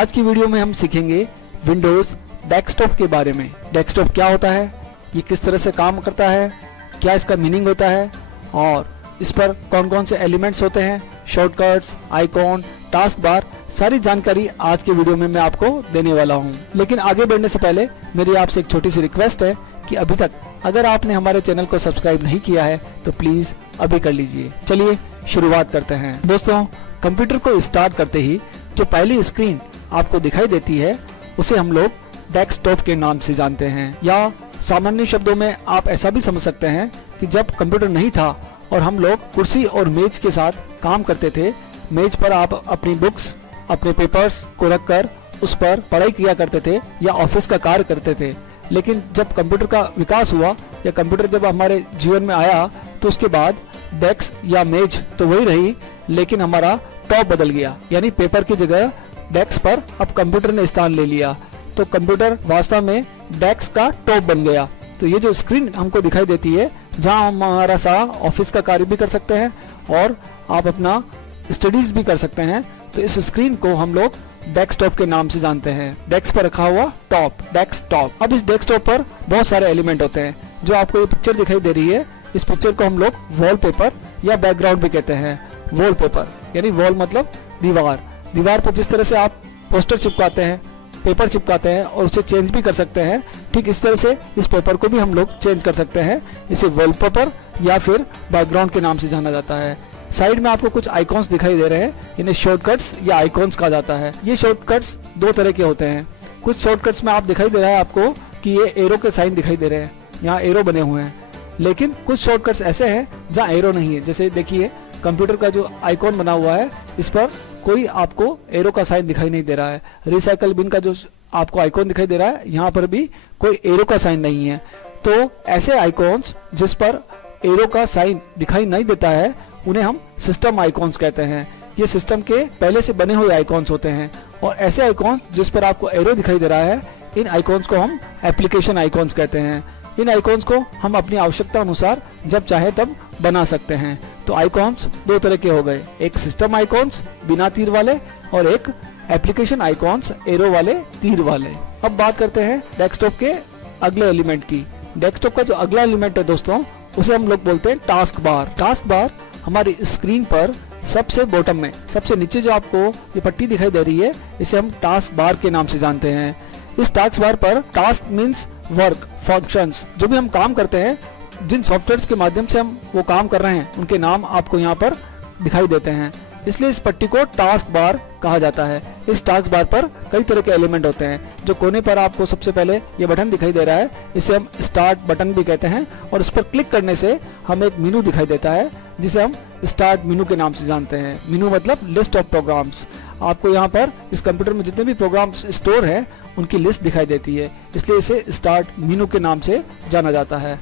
आज की वीडियो में हम सीखेंगे विंडोज डेस्कटॉप के बारे में। डेस्कटॉप क्या होता है, ये किस तरह से काम करता है, क्या इसका मीनिंग होता है और इस पर कौन कौन से एलिमेंट्स होते हैं, शॉर्टकट्स, आइकॉन, टास्क बार, सारी जानकारी आज के वीडियो में मैं आपको देने वाला हूं। लेकिन आगे बढ़ने से पहले मेरी आपसे एक छोटी सी रिक्वेस्ट है कि अभी तक अगर आपने हमारे चैनल को सब्सक्राइब नहीं किया है तो प्लीज अभी कर लीजिए। चलिए शुरुआत करते हैं। दोस्तों, कंप्यूटर को स्टार्ट करते ही जो पहली स्क्रीन आपको दिखाई देती है उसे हम लोग डेस्कटॉप के नाम से जानते हैं, या सामान्य शब्दों में आप ऐसा भी समझ सकते हैं कि जब कंप्यूटर नहीं था और हम लोग कुर्सी और मेज के साथ काम करते थे, मेज पर आप अपनी बुक्स, अपने पेपर्स को रखकर उस पर पढ़ाई किया करते थे या ऑफिस का कार्य करते थे। लेकिन जब कंप्यूटर का विकास हुआ या कंप्यूटर जब हमारे जीवन में आया तो उसके बाद डेस्क या मेज तो वही रही, लेकिन हमारा टॉप बदल गया, यानी पेपर की जगह डेस्क पर अब कंप्यूटर ने स्थान ले लिया। तो कंप्यूटर वास्तव में डेस्क का टॉप बन गया। तो ये जो स्क्रीन हमको दिखाई देती है, जहां हमारा सारा ऑफिस का कार्य भी कर सकते हैं और आप अपना स्टडीज भी कर सकते हैं, तो इस स्क्रीन को हम लोग डेस्कटॉप के नाम से जानते हैं। डेस्क पर रखा हुआ टॉप, डेस्कटॉप। अब इस डेस्कटॉप पर बहुत सारे एलिमेंट होते हैं। जो आपको ये पिक्चर दिखाई दे रही है, इस पिक्चर को हम लोग वॉलपेपर या बैकग्राउंड भी कहते हैं। वॉलपेपर यानी वॉल मतलब दीवार। दीवार पर जिस तरह से आप पोस्टर चिपकाते हैं, पेपर चिपकाते हैं और उसे चेंज भी कर सकते हैं, ठीक इस तरह से इस पेपर को भी हम लोग चेंज कर सकते हैं। इसे वॉलपेपर या फिर बैकग्राउंड के नाम से जाना जाता है। साइड में आपको कुछ आइकॉन्स दिखाई दे रहे हैं, इन्हें शॉर्टकट्स या आइकॉन्स कहा जाता है। ये शॉर्टकट्स दो तरह के होते हैं। कुछ शॉर्टकट्स में आप दिखाई दे रहा है आपको कि ये एरो के साइन दिखाई दे रहे हैं, यहाँ एरो बने हुए हैं। लेकिन कुछ शॉर्टकट्स ऐसे हैं जहाँ एरो नहीं है। जैसे देखिए कंप्यूटर का जो आइकॉन बना हुआ है, इस पर कोई आपको एरो का साइन दिखाई नहीं दे रहा है। रिसाइकल बिन का जो आपको आइकॉन दिखाई दे रहा है, यहाँ पर भी कोई एरो का साइन नहीं है। तो ऐसे आइकॉन्स जिस पर एरो का साइन दिखाई नहीं देता है उन्हें हम सिस्टम आइकॉन्स कहते हैं। ये सिस्टम के पहले से बने हुए आइकॉन्स होते हैं। और ऐसे आइकॉन्स जिस पर आपको एरो दिखाई दे रहा है, इन आइकॉन्स को हम एप्लीकेशन आइकॉन्स कहते हैं। इन आइकॉन्स को हम अपनी आवश्यकता अनुसार जब चाहे तब बना सकते हैं। तो आइकॉन्स दो तरह के हो गए, एक सिस्टम आइकॉन्स बिना तीर वाले और एक एप्लीकेशन आइकॉन्स एरो वाले, तीर वाले। अब बात करते हैं डेस्कटॉप के अगले एलिमेंट की। डेस्कटॉप का जो अगला एलिमेंट है दोस्तों, उसे हम लोग बोलते हैं टास्क बार। टास्क बार हमारी स्क्रीन पर सबसे बॉटम में, सबसे नीचे जो आपको ये पट्टी दिखाई दे रही है, इसे हम टास्क बार के नाम से जानते हैं। इस टास्क बार पर टास्क मीन्स वर्क, फंक्शंस, जो भी हम काम करते हैं, जिन सॉफ्टवेयर के माध्यम से हम वो काम कर रहे हैं, उनके नाम आपको यहाँ पर दिखाई देते हैं। इसलिए इस पट्टी को टास्क बार कहा जाता है। इस टास्क बार पर कई तरह के एलिमेंट होते हैं। जो कोने पर आपको सबसे पहले ये बटन दिखाई दे रहा है, इसे हम स्टार्ट बटन भी कहते हैं और इस पर क्लिक करने से हमें एक मेनू दिखाई देता है जिसे हम स्टार्ट मेनू के नाम से जानते हैं। मेनू मतलब लिस्ट ऑफ प्रोग्राम्स। आपको यहाँ पर इस कंप्यूटर में जितने भी प्रोग्राम्स स्टोर हैं उनकी लिस्ट दिखाई देती है, इसलिए इसे स्टार्ट मेनू के नाम से जाना जाता है।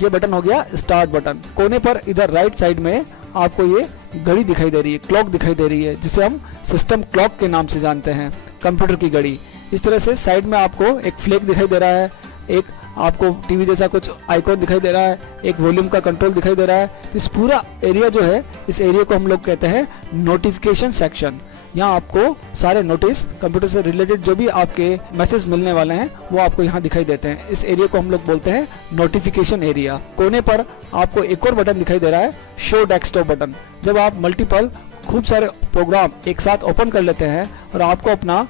ये बटन हो गया स्टार्ट बटन। कोने पर इधर राइट साइड में आपको ये घड़ी दिखाई दे रही है, क्लॉक दिखाई दे रही है, जिसे हम सिस्टम क्लॉक के नाम से जानते हैं, कंप्यूटर की घड़ी। इस तरह से साइड में आपको एक फ्लैग दिखाई दे रहा है, एक आपको टीवी जैसा कुछ आइकॉन दिखाई दे रहा है, एक वॉल्यूम का कंट्रोल दिखाई दे रहा है। इस पूरा एरिया जो है, इस एरिया को हम लोग कहते हैं नोटिफिकेशन सेक्शन। यहाँ आपको सारे नोटिस, कंप्यूटर से रिलेटेड जो भी आपके मैसेज मिलने वाले हैं वो आपको यहाँ दिखाई देते हैं। इस एरिया को हम लोग बोलते हैं नोटिफिकेशन एरिया। कोने पर आपको एक और बटन दिखाई दे रहा है, शो डेस्कटॉप बटन। जब आप मल्टीपल खूब सारे प्रोग्राम एक साथ ओपन कर लेते हैं और आपको अपना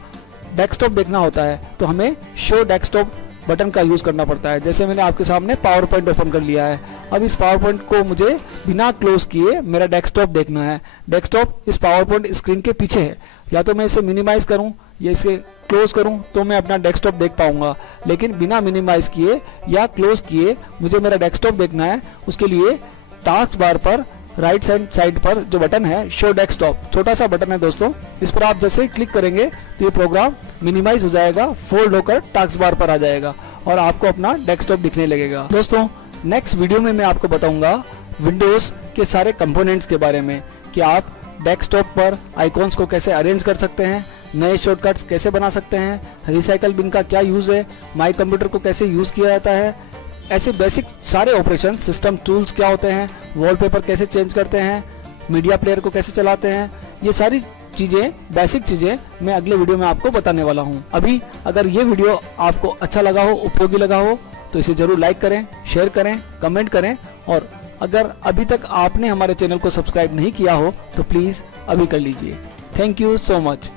डेस्कटॉप देखना होता है, तो हमें शो डेस्कटॉप बटन का यूज करना पड़ता है। जैसे मैंने आपके सामने पावर पॉइंट ओपन कर लिया है। अब इस पावर पॉइंट को मुझे बिना क्लोज किए मेरा डेस्कटॉप देखना है। डेस्कटॉप इस पावर पॉइंट स्क्रीन के पीछे है। या तो मैं इसे मिनिमाइज करूं या इसे क्लोज करूं तो मैं अपना डेस्कटॉप देख पाऊंगा, लेकिन बिना मिनिमाइज किए या क्लोज किए मुझे मेरा डेस्कटॉप देखना है। उसके लिए टास्क बार पर राइट साइड पर जो बटन है, शो डेस्कटॉप, छोटा सा बटन है दोस्तों, इस पर आप जैसे ही क्लिक करेंगे तो ये प्रोग्राम मिनिमाइज हो जाएगा, फोल्ड होकर टास्क बार पर आ जाएगा और आपको अपना डेस्कटॉप दिखने लगेगा। दोस्तों, नेक्स्ट वीडियो में मैं आपको बताऊंगा विंडोज के सारे कंपोनेंट्स के बारे में, कि आप डेस्कटॉप पर आइकॉन्स को कैसे अरेंज कर सकते हैं, नए शॉर्टकट्स कैसे बना सकते हैं, रिसाइकल बिन का क्या यूज है, माई कंप्यूटर को कैसे यूज किया जाता है, ऐसे बेसिक सारे ऑपरेशन, सिस्टम टूल्स क्या होते हैं, वॉलपेपर कैसे चेंज करते हैं, मीडिया प्लेयर को कैसे चलाते हैं, ये सारी चीजें, बेसिक चीजें मैं अगले वीडियो में आपको बताने वाला हूँ। अभी अगर ये वीडियो आपको अच्छा लगा हो, उपयोगी लगा हो, तो इसे जरूर लाइक करें, शेयर करें, कमेंट करें, और अगर अभी तक आपने हमारे चैनल को सब्सक्राइब नहीं किया हो तो प्लीज अभी कर लीजिए। Thank you so much.